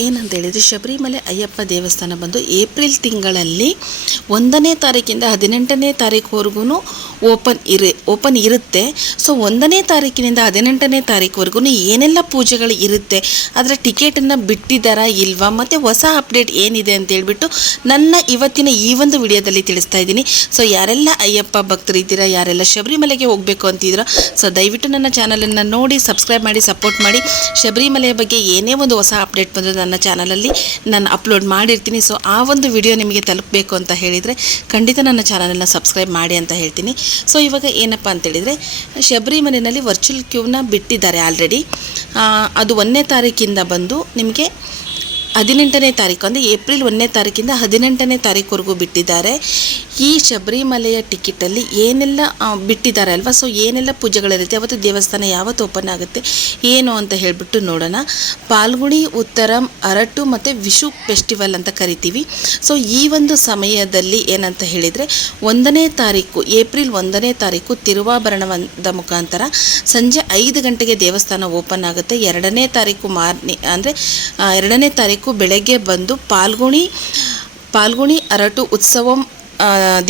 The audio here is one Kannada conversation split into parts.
ಏನಂತ ಹೇಳಿದರೆ ಶಬರಿಮಲೆ ಅಯ್ಯಪ್ಪ ದೇವಸ್ಥಾನ ಬಂದು ಏಪ್ರಿಲ್ ತಿಂಗಳಲ್ಲಿ ಒಂದನೇ ತಾರೀಕಿಂದ ಹದಿನೆಂಟನೇ ತಾರೀಕುವರೆಗೂ ಓಪನ್ ಇರು, ಓಪನ್ ಇರುತ್ತೆ. ಸೊ, ಒಂದನೇ ತಾರೀಕಿನಿಂದ ಹದಿನೆಂಟನೇ ತಾರೀಕುವರೆಗೂ ಏನೆಲ್ಲ ಪೂಜೆಗಳು ಇರುತ್ತೆ, ಅದರ ಟಿಕೆಟನ್ನು ಬಿಟ್ಟಿದ್ದಾರಾ ಇಲ್ವಾ, ಮತ್ತು ಹೊಸ ಅಪ್ಡೇಟ್ ಏನಿದೆ ಅಂತ ಹೇಳಿಬಿಟ್ಟು ನನ್ನ ಇವತ್ತಿನ ಈ ಒಂದು ವಿಡಿಯೋದಲ್ಲಿ ತಿಳಿಸ್ತಾ ಇದ್ದೀನಿ. ಸೊ, ಯಾರೆಲ್ಲ ಅಯ್ಯಪ್ಪ ಭಕ್ತರು ಇದ್ದೀರಾ, ಯಾರೆಲ್ಲ ಶಬರಿಮಲೆಗೆ ಹೋಗಬೇಕು ಅಂತಿದ್ದೀರಾ, ಸೊ, ದಯವಿಟ್ಟು ನನ್ನ ಚಾನಲನ್ನು ನೋಡಿ, ಸಬ್ಸ್ಕ್ರೈಬ್ ಮಾಡಿ, ಸಪೋರ್ಟ್ ಮಾಡಿ. ಶಬರಿಮಲೆಯ ಬಗ್ಗೆ ಏನೇ ಒಂದು ಹೊಸ ಅಪ್ಡೇಟ್ ಬಂದು ನನ್ನ ಚಾನಲಲ್ಲಿ ನಾನು ಅಪ್ಲೋಡ್ ಮಾಡಿರ್ತೀನಿ. ಸೊ ಆ ಒಂದು ವಿಡಿಯೋ ನಿಮಗೆ ತಲುಪಬೇಕು ಅಂತ ಹೇಳಿದರೆ ಖಂಡಿತ ನನ್ನ ಚಾನಲನ್ನು ಸಬ್ಸ್ಕ್ರೈಬ್ ಮಾಡಿ ಅಂತ ಹೇಳ್ತೀನಿ. ಸೊ ಇವಾಗ ಏನಪ್ಪ ಅಂತೇಳಿದರೆ ಶಬರಿಮಲೆಯಲ್ಲಿ ವರ್ಚುವಲ್ ಕ್ಯೂನ ಬಿಟ್ಟಿದ್ದಾರೆ ಆಲ್ರೆಡಿ ಅದು ಒಂದನೇ ತಾರೀಕಿಂದ ಬಂದು ನಿಮಗೆ ಹದಿನೆಂಟನೇ ತಾರೀಕು, ಅಂದರೆ ಏಪ್ರಿಲ್ ಒಂದನೇ ತಾರೀಕಿಂದ ಹದಿನೆಂಟನೇ ತಾರೀಕುವರೆಗೂ ಬಿಟ್ಟಿದ್ದಾರೆ. ಈ ಶಬರಿಮಲೆಯ ಟಿಕೆಟಲ್ಲಿ ಏನೆಲ್ಲ ಬಿಟ್ಟಿದ್ದಾರೆ ಅಲ್ವಾ? ಸೊ ಏನೆಲ್ಲ ಪೂಜೆಗಳಿರುತ್ತೆ? ಅವತ್ತು ದೇವಸ್ಥಾನ ಯಾವತ್ತು ಓಪನ್ ಆಗುತ್ತೆ, ಏನು ಅಂತ ಹೇಳಿಬಿಟ್ಟು ನೋಡೋಣ. ಪಾಲ್ಗುಣಿ ಉತ್ತರಂ, ಅರಟು ಮತ್ತು ವಿಶು ಫೆಸ್ಟಿವಲ್ ಅಂತ ಕರಿತೀವಿ. ಸೊ ಈ ಒಂದು ಸಮಯದಲ್ಲಿ ಏನಂತ ಹೇಳಿದರೆ, ಒಂದನೇ ತಾರೀಕು, ಏಪ್ರಿಲ್ ಒಂದನೇ ತಾರೀಕು ತಿರುವಾಭರಣದ ಮುಖಾಂತರ ಸಂಜೆ ಐದು ಗಂಟೆಗೆ ದೇವಸ್ಥಾನ ಓಪನ್ ಆಗುತ್ತೆ. ಎರಡನೇ ತಾರೀಕು ಮಾರ್ನಿ, ಅಂದರೆ ಎರಡನೇ ತಾರೀಕು ಬೆಳಗ್ಗೆ ಬಂದು ಪಾಲ್ಗುಣಿ ಪಾಲ್ಗುಣಿ, ಅರಟು ಉತ್ಸವಂ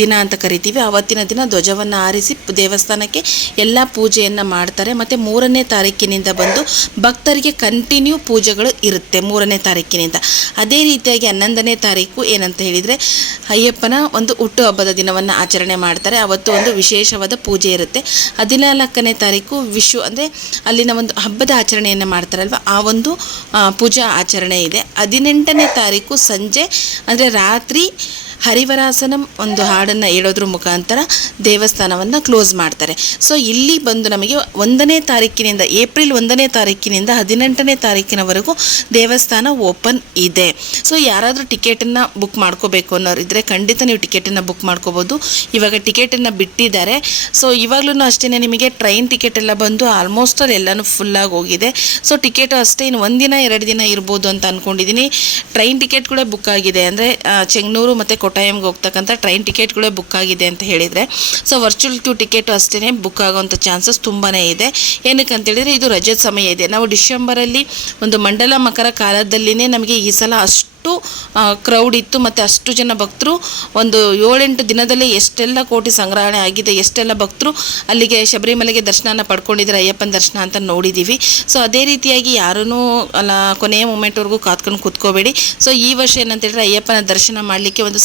ದಿನ ಅಂತ ಕರಿತೀವಿ. ಆವತ್ತಿನ ದಿನ ಧ್ವಜವನ್ನು ಆರಿಸಿ ದೇವಸ್ಥಾನಕ್ಕೆ ಎಲ್ಲ ಪೂಜೆಯನ್ನು ಮಾಡ್ತಾರೆ. ಮತ್ತು ಮೂರನೇ ತಾರೀಕಿನಿಂದ ಬಂದು ಭಕ್ತರಿಗೆ ಕಂಟಿನ್ಯೂ ಪೂಜೆಗಳು ಇರುತ್ತೆ ಮೂರನೇ ತಾರೀಕಿನಿಂದ. ಅದೇ ರೀತಿಯಾಗಿ ಹನ್ನೊಂದನೇ ತಾರೀಕು ಏನಂತ ಹೇಳಿದರೆ, ಅಯ್ಯಪ್ಪನ ಒಂದು ಹುಟ್ಟುಹಬ್ಬದ ದಿನವನ್ನು ಆಚರಣೆ ಮಾಡ್ತಾರೆ. ಅವತ್ತು ಒಂದು ವಿಶೇಷವಾದ ಪೂಜೆ ಇರುತ್ತೆ. ಹದಿನಾಲ್ಕನೇ ತಾರೀಕು ವಿಶು ಅಂದರೆ ಅಲ್ಲಿನ ಒಂದು ಹಬ್ಬದ ಆಚರಣೆಯನ್ನು ಮಾಡ್ತಾರಲ್ವ, ಆ ಒಂದು ಪೂಜಾ ಆಚರಣೆ ಇದೆ. ಹದಿನೆಂಟನೇ ತಾರೀಕು ಸಂಜೆ ಅಂದರೆ ರಾತ್ರಿ ಹರಿವರಾಸನಂ ಒಂದು ಹಾಡನ್ನು ಹೇಳೋದ್ರ ಮುಖಾಂತರ ದೇವಸ್ಥಾನವನ್ನು ಕ್ಲೋಸ್ ಮಾಡ್ತಾರೆ. ಸೊ ಇಲ್ಲಿ ಬಂದು ನಮಗೆ ಒಂದನೇ ತಾರೀಕಿನಿಂದ, ಏಪ್ರಿಲ್ ಒಂದನೇ ತಾರೀಕಿನಿಂದ ಹದಿನೆಂಟನೇ ತಾರೀಕಿನವರೆಗೂ ದೇವಸ್ಥಾನ ಓಪನ್ ಇದೆ. ಸೊ ಯಾರಾದರೂ ಟಿಕೆಟನ್ನು ಬುಕ್ ಮಾಡ್ಕೋಬೇಕು ಅನ್ನೋರು ಇದ್ದರೆ ಖಂಡಿತ ನೀವು ಟಿಕೆಟನ್ನು ಬುಕ್ ಮಾಡ್ಕೋಬೋದು. ಇವಾಗ ಟಿಕೆಟನ್ನು ಬಿಟ್ಟಿದ್ದಾರೆ. ಸೊ ಇವಾಗಲೂ ಅಷ್ಟೇ ನಿಮಗೆ ಟ್ರೈನ್ ಟಿಕೆಟ್ ಎಲ್ಲ ಬಂದು ಆಲ್ಮೋಸ್ಟ್ ಅಲ್ಲಿ ಎಲ್ಲನೂ ಫುಲ್ಲಾಗಿ ಹೋಗಿದೆ. ಸೊ ಟಿಕೆಟು ಅಷ್ಟೇ ಇನ್ನು ಒಂದಿನ, ಎರಡು ದಿನ ಇರ್ಬೋದು ಅಂತ ಅಂದ್ಕೊಂಡಿದ್ದೀನಿ ಟ್ರೈನ್ ಟಿಕೆಟ್ ಕೂಡ ಬುಕ್ ಆಗಿದೆ. ಅಂದರೆ ಚೆಂಗನೂರು ಮತ್ತು ಕೊಟ್ಟಾಯಂಗೆ ಹೋಗ್ತಕ್ಕಂಥ ಟ್ರೈನ್ ಟಿಕೆಟ್ಗಳೇ ಬುಕ್ ಆಗಿದೆ ಅಂತ ಹೇಳಿದರೆ. ಸೊ ವರ್ಚುವಲ್ ಕ್ಯೂ ಟಿಕೆಟು ಅಷ್ಟೇ ಬುಕ್ ಆಗೋವಂಥ ಚಾನ್ಸಸ್ ತುಂಬಾ ಇದೆ. ಏನಕ್ಕೆ ಅಂತೇಳಿದರೆ ಇದು ರಜದ ಸಮಯ ಇದೆ. ನಾವು ಡಿಸೆಂಬರಲ್ಲಿ ಒಂದು ಮಂಡಲ ಮಕರ ಕಾಲದಲ್ಲಿನೇ ನಮಗೆ ಈ ಸಲ ಅಷ್ಟು ಕ್ರೌಡ್ ಇತ್ತು ಮತ್ತು ಅಷ್ಟು ಜನ ಭಕ್ತರು, ಒಂದು ಏಳೆಂಟು ದಿನದಲ್ಲಿ ಎಷ್ಟೆಲ್ಲ ಕೋಟಿ ಸಂಗ್ರಹಣೆ ಆಗಿದೆ, ಎಷ್ಟೆಲ್ಲ ಭಕ್ತರು ಅಲ್ಲಿಗೆ ಶಬರಿಮಲೆಗೆ ದರ್ಶನನ ಪಡ್ಕೊಂಡಿದ್ದಾರೆ, ಅಯ್ಯಪ್ಪನ ದರ್ಶನ ಅಂತ ನೋಡಿದ್ದೀವಿ ಸೊ ಅದೇ ರೀತಿಯಾಗಿ ಯಾರೂ ಅಲ್ಲ, ಕೊನೆಯ ಮೂಮೆಂಟ್ವರೆಗೂ ಕಾತ್ಕೊಂಡು ಕೂತ್ಕೋಬೇಡಿ. ಸೊ ಈ ವರ್ಷ ಏನಂತ ಹೇಳಿದ್ರೆ ಅಯ್ಯಪ್ಪನ ದರ್ಶನ ಮಾಡಲಿಕ್ಕೆ ಒಂದು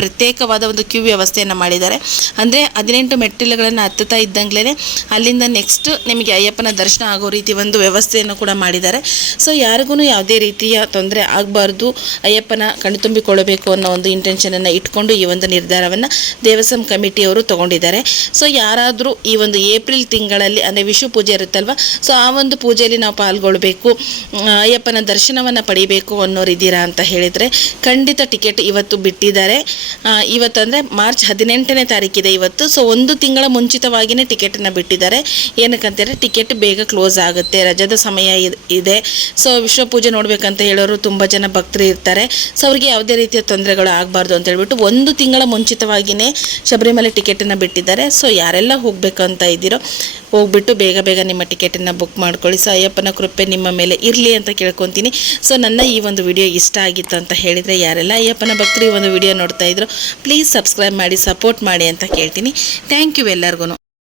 ಪ್ರತ್ಯೇಕವಾದ ಒಂದು ಕ್ಯೂ ವ್ಯವಸ್ಥೆಯನ್ನು ಮಾಡಿದ್ದಾರೆ. ಅಂದರೆ ಹದಿನೆಂಟು ಮೆಟ್ಟಿಲುಗಳನ್ನು ಹತ್ತುತ್ತಾ ಇದ್ದಂಗ್ಲೇ ಅಲ್ಲಿಂದ ನೆಕ್ಸ್ಟ್ ನಿಮಗೆ ಅಯ್ಯಪ್ಪನ ದರ್ಶನ ಆಗೋ ರೀತಿ ಒಂದು ವ್ಯವಸ್ಥೆಯನ್ನು ಕೂಡ ಮಾಡಿದ್ದಾರೆ. ಸೊ ಯಾರಿಗೂ ಯಾವುದೇ ರೀತಿಯ ತೊಂದರೆ ಆಗಬಾರ್ದು, ಅಯ್ಯಪ್ಪನ ಕಣ್ತುಂಬಿಕೊಳ್ಳಬೇಕು ಅನ್ನೋ ಒಂದು ಇಂಟೆನ್ಷನನ್ನು ಇಟ್ಕೊಂಡು ಈ ಒಂದು ನಿರ್ಧಾರವನ್ನು ದೇವಸ್ಥಾನ ಕಮಿಟಿಯವರು ತಗೊಂಡಿದ್ದಾರೆ. ಸೊ ಯಾರಾದರೂ ಈ ಒಂದು ಏಪ್ರಿಲ್ ತಿಂಗಳಲ್ಲಿ, ಅಂದರೆ ವಿಷು ಪೂಜೆ ಇರುತ್ತಲ್ವ ಸೊ ಆ ಒಂದು ಪೂಜೆಯಲ್ಲಿ ನಾವು ಪಾಲ್ಗೊಳ್ಬೇಕು ಅಯ್ಯಪ್ಪನ ದರ್ಶನವನ್ನು ಪಡಿಬೇಕು ಅನ್ನೋರಿದ್ದೀರಾ ಅಂತ ಹೇಳಿದರೆ ಖಂಡಿತ ಟಿಕೆಟ್ ಇವತ್ತು ಬಿಟ್ಟಿದ್ದಾರೆ. ಆ, ಇವತ್ತಂದರೆ ಮಾರ್ಚ್ ಹದಿನೆಂಟನೇ ತಾರೀಕಿದೆ ಇವತ್ತು. ಸೊ ಒಂದು ತಿಂಗಳ ಮುಂಚಿತವಾಗಿಯೇ ಟಿಕೆಟನ್ನು ಬಿಟ್ಟಿದ್ದಾರೆ. ಏನಕ್ಕಂತಂದರೆ ಟಿಕೆಟ್ ಬೇಗ ಕ್ಲೋಸ್ ಆಗುತ್ತೆ. ರಜದ ಸಮಯ ಇದೆ. ಸೊ ವಿಶ್ವ ಪೂಜೆ ನೋಡಬೇಕಂತ ಹೇಳೋರು ತುಂಬ ಜನ ಭಕ್ತರು ಇರ್ತಾರೆ. ಸೊ ಅವ್ರಿಗೆ ಯಾವುದೇ ರೀತಿಯ ತೊಂದರೆಗಳು ಆಗಬಾರ್ದು ಅಂತ ಹೇಳ್ಬಿಟ್ಟು ಒಂದು ತಿಂಗಳ ಮುಂಚಿತವಾಗಿಯೇ ಶಬರಿಮಲೆ ಟಿಕೆಟನ್ನು ಬಿಟ್ಟಿದ್ದಾರೆ. ಸೊ ಯಾರೆಲ್ಲ ಹೋಗಬೇಕು ಅಂತ ಇದ್ದೀರೋ ಹೋಗ್ಬಿಟ್ಟು ಬೇಗ ಬೇಗ ನಿಮ್ಮ ಟಿಕೆಟನ್ನು ಬುಕ್ ಮಾಡ್ಕೊಳ್ಳಿ. ಸೊ ಅಯ್ಯಪ್ಪನ ಕೃಪೆ ನಿಮ್ಮ ಮೇಲೆ ಇರಲಿ ಅಂತ ಕೇಳ್ಕೊತೀನಿ. ಸೊ, ನನ್ನ ಈ ಒಂದು ವಿಡಿಯೋ ಇಷ್ಟ ಆಗಿತ್ತು ಅಂತ ಹೇಳಿದರೆ ಯಾರೆಲ್ಲ ಅಯ್ಯಪ್ಪನ ಭಕ್ತರು ಈ ಒಂದು ವಿಡಿಯೋ ನೋಡ್ತಾ ಇದ್ರು ಪ್ಲೀಸ್ ಸಬ್ಸ್ಕ್ರೈಬ್ ಮಾಡಿ ಸಪೋರ್ಟ್ ಮಾಡಿ ಅಂತ ಕೇಳ್ತೀನಿ. ಥ್ಯಾಂಕ್ ಯು ಎಲ್ಲರಿಗೂ